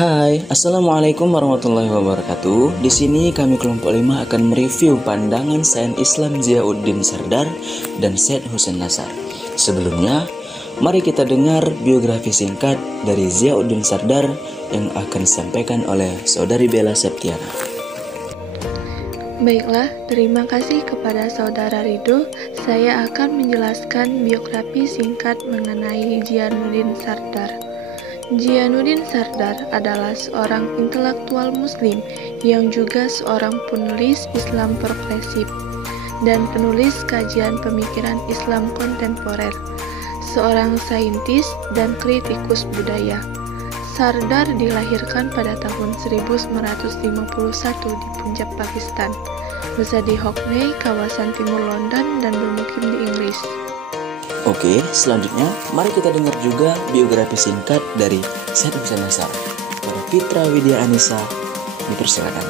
Hai, Assalamualaikum warahmatullahi wabarakatuh. Di sini kami kelompok 5 akan mereview pandangan sains Islam Ziauddin Sardar dan Syed Hussein Nasar. Sebelumnya, mari kita dengar biografi singkat dari Ziauddin Sardar yang akan disampaikan oleh Saudari Bella Septiana. Baiklah, terima kasih kepada Saudara Ridho. Saya akan menjelaskan biografi singkat mengenai Ziauddin Sardar. Ziauddin Sardar adalah seorang intelektual muslim yang juga seorang penulis Islam progresif dan penulis kajian pemikiran Islam kontemporer, seorang saintis dan kritikus budaya. Sardar dilahirkan pada tahun 1951 di Punjab, Pakistan, besar di Hackney, kawasan timur London, dan bermukim di Inggris. Oke, selanjutnya mari kita dengar juga biografi singkat dari Syed Hussein Nasar. Para Fitra Widya Anissa, dipersilakan.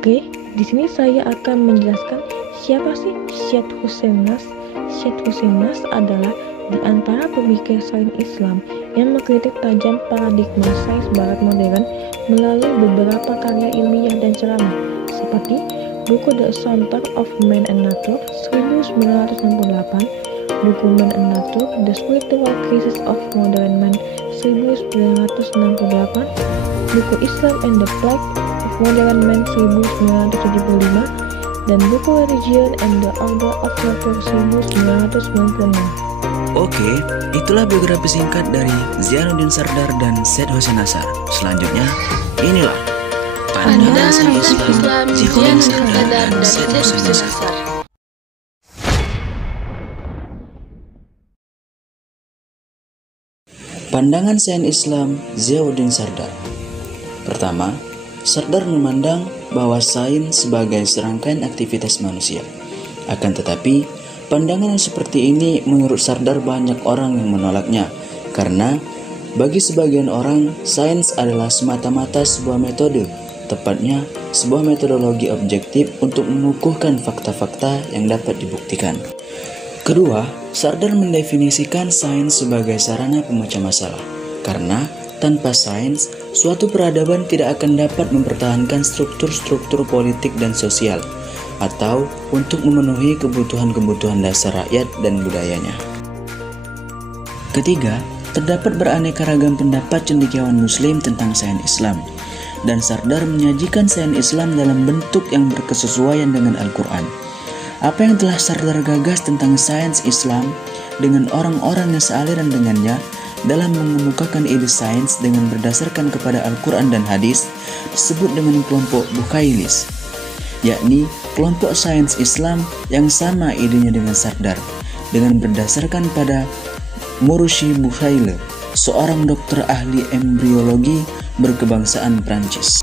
Oke, di sini saya akan menjelaskan siapa sih Syed Hussein Nas. Syed Hussein Nas adalah di antara pemikir sains Islam yang mengkritik tajam paradigma sains barat modern melalui beberapa karya ilmiah dan ceramah seperti buku The Center of Man and Nature 1968, buku Man and Nature, The Spiritual Crisis of Modern Man 1968, buku Islam and the Plague of Modern Man 1975, dan buku Religion and the Order of Nature 1996. Oke, itulah biografi singkat dari Ziauddin Sardar dan Syed Hussein Nasar. Selanjutnya, inilah pandangan sains Islam Ziauddin Sardar dan Syed Hussein Nasar. Pandangan sains Islam Ziauddin Sardar. Pertama, Sardar memandang bahwa sains sebagai serangkaian aktivitas manusia. Akan tetapi, pandangan yang seperti ini menurut Sardar banyak orang yang menolaknya, karena bagi sebagian orang, sains adalah semata-mata sebuah metode, tepatnya sebuah metodologi objektif untuk mengukuhkan fakta-fakta yang dapat dibuktikan. Kedua, Sardar mendefinisikan sains sebagai sarana pemecah masalah, karena tanpa sains, suatu peradaban tidak akan dapat mempertahankan struktur-struktur politik dan sosial, atau untuk memenuhi kebutuhan-kebutuhan dasar rakyat dan budayanya. Ketiga, terdapat beraneka ragam pendapat cendekiawan muslim tentang sains Islam, dan Sardar menyajikan sains Islam dalam bentuk yang berkesesuaian dengan Al-Quran. Apa yang telah Sardar gagas tentang sains Islam dengan orang-orang yang sealiran dengannya dalam mengemukakan ide sains dengan berdasarkan kepada Al-Quran dan hadis disebut dengan kelompok Bukhailis, yakni kelompok sains Islam yang sama idenya dengan Sardar, dengan berdasarkan pada Maurycy Bucaille, seorang dokter ahli embriologi berkebangsaan Prancis.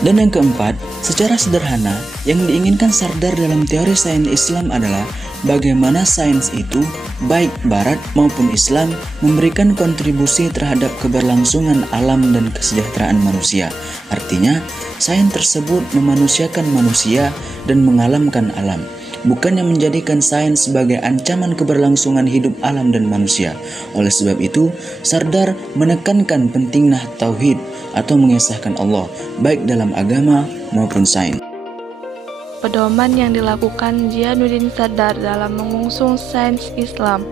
Dan yang keempat, secara sederhana, yang diinginkan Sardar dalam teori sains Islam adalah bagaimana sains itu, baik Barat maupun Islam, memberikan kontribusi terhadap keberlangsungan alam dan kesejahteraan manusia. Artinya, sains tersebut memanusiakan manusia dan mengalamkan alam, bukan yang menjadikan sains sebagai ancaman keberlangsungan hidup alam dan manusia. Oleh sebab itu, Sardar menekankan pentingnya tauhid atau mengesahkan Allah, baik dalam agama maupun sains. Pedoman yang dilakukan Ziauddin Sardar dalam mengusung sains Islam.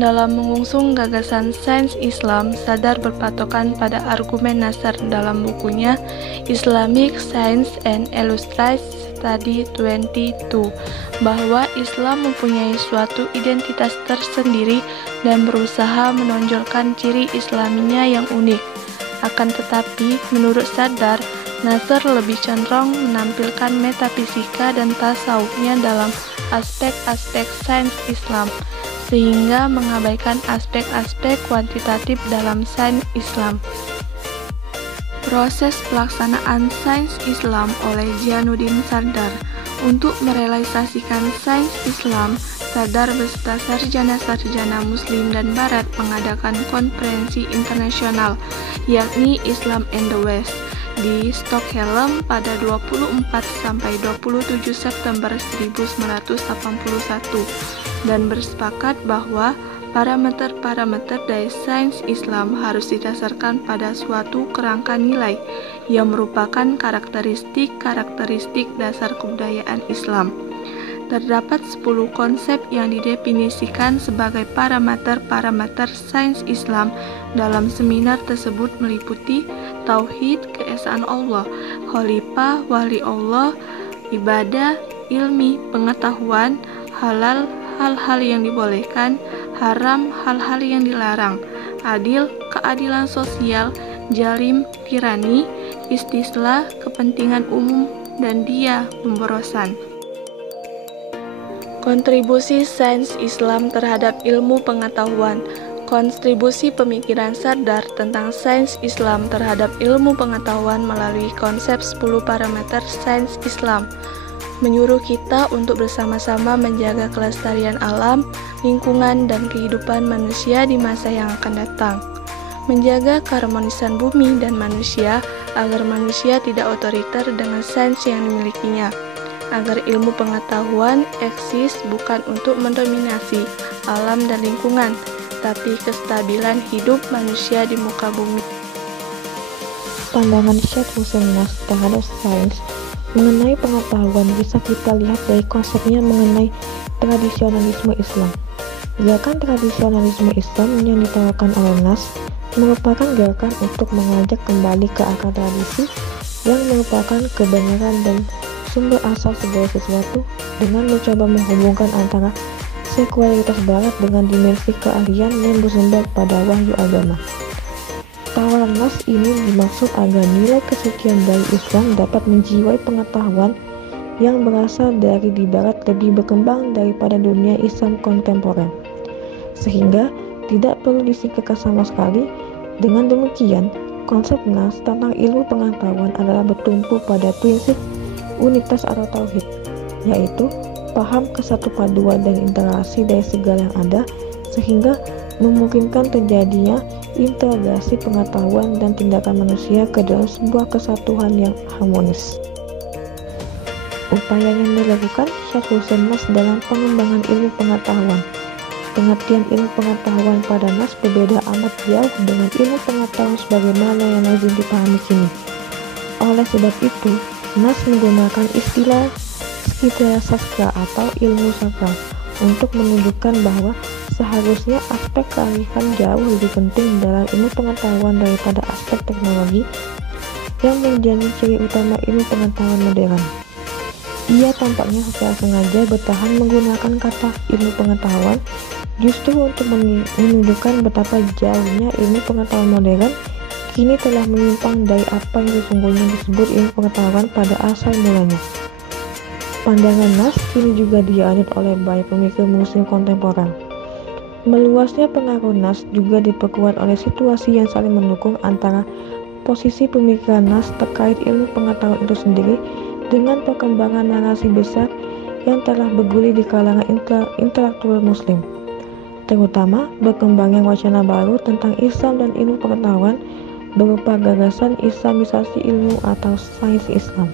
Dalam mengusung gagasan sains Islam, Sardar berpatokan pada argumen Nasar dalam bukunya Islamic Science and Illustrated Study 22, bahwa Islam mempunyai suatu identitas tersendiri dan berusaha menonjolkan ciri Islaminya yang unik. Akan tetapi, menurut Sardar, Nasar lebih cenderung menampilkan metafisika dan tasawufnya dalam aspek-aspek sains Islam, sehingga mengabaikan aspek-aspek kuantitatif dalam sains Islam. Proses pelaksanaan sains Islam oleh Ziauddin Sardar. Untuk merealisasikan sains Islam, Sardar beserta sarjana-sarjana Muslim dan Barat mengadakan konferensi internasional, yakni Islam and the West, di Stockholm pada 24–27 September 1981, dan bersepakat bahwa parameter-parameter dari sains Islam harus didasarkan pada suatu kerangka nilai yang merupakan karakteristik dasar kebudayaan Islam. Terdapat 10 konsep yang didefinisikan sebagai parameter-parameter sains Islam dalam seminar tersebut meliputi tauhid, keesaan Allah, khalifah, wali Allah, ibadah, ilmi, pengetahuan, halal, hal-hal yang dibolehkan, haram, hal-hal yang dilarang, adil, keadilan sosial, jalim, tirani, istislah, kepentingan umum, dan dia, pemborosan. Kontribusi sains Islam terhadap ilmu pengetahuan. Kontribusi pemikiran Sardar tentang sains Islam terhadap ilmu pengetahuan melalui konsep 10 parameter sains Islam menyuruh kita untuk bersama-sama menjaga kelestarian alam, lingkungan, dan kehidupan manusia di masa yang akan datang. Menjaga keharmonisan bumi dan manusia agar manusia tidak otoriter dengan sains yang dimilikinya. Agar ilmu pengetahuan eksis bukan untuk mendominasi alam dan lingkungan, tapi kestabilan hidup manusia di muka bumi. Pandangan Syed Hussein Nas terhadap sains mengenai pengetahuan bisa kita lihat dari konsepnya mengenai tradisionalisme Islam. Gerakan tradisionalisme Islam yang ditawarkan oleh Nas merupakan gerakan untuk mengajak kembali ke akar tradisi yang merupakan kebenaran dan sumber asal segala sesuatu dengan mencoba menghubungkan antara sekularititas barat dengan dimensi keahlian yang bersumber pada wahyu agama. Tawaran Nas ini dimaksud agar nilai kesucian dari Islam dapat menjiwai pengetahuan yang berasal dari di barat lebih berkembang daripada dunia Islam kontemporer, sehingga tidak perlu disingkirkan sama sekali. Dengan demikian, konsep Nas tentang ilmu pengetahuan adalah bertumpu pada prinsip unitas atau tauhid, yaitu paham kesatupaduan dan interaksi dari segala yang ada, sehingga memungkinkan terjadinya integrasi pengetahuan dan tindakan manusia ke dalam sebuah kesatuan yang harmonis. Upaya yang dilakukan Syed Hussein Nas dalam pengembangan ilmu pengetahuan. Pengertian ilmu pengetahuan pada Nas berbeda amat jauh dengan ilmu pengetahuan sebagaimana yang lazim dipahami kini. Oleh sebab itu, Nas menggunakan istilah sekitar sastra atau ilmu sakral untuk menunjukkan bahwa seharusnya aspek kearifan jauh lebih penting dalam ilmu pengetahuan daripada aspek teknologi yang menjadi ciri utama ilmu pengetahuan modern. Ia tampaknya secara sengaja bertahan menggunakan kata ilmu pengetahuan justru untuk menunjukkan betapa jauhnya ilmu pengetahuan modern kini telah menyimpang dari apa yang sesungguhnya disebut ilmu pengetahuan pada asal mulanya. Pandangan Nas kini juga dianut oleh banyak pemikir muslim kontemporer. Meluasnya pengaruh Nas juga diperkuat oleh situasi yang saling mendukung antara posisi pemikiran Nas terkait ilmu pengetahuan itu sendiri dengan perkembangan narasi besar yang telah bergulir di kalangan intelektual muslim, terutama berkembangnya wacana baru tentang Islam dan ilmu pengetahuan berupa gagasan Islamisasi ilmu atau sains Islam.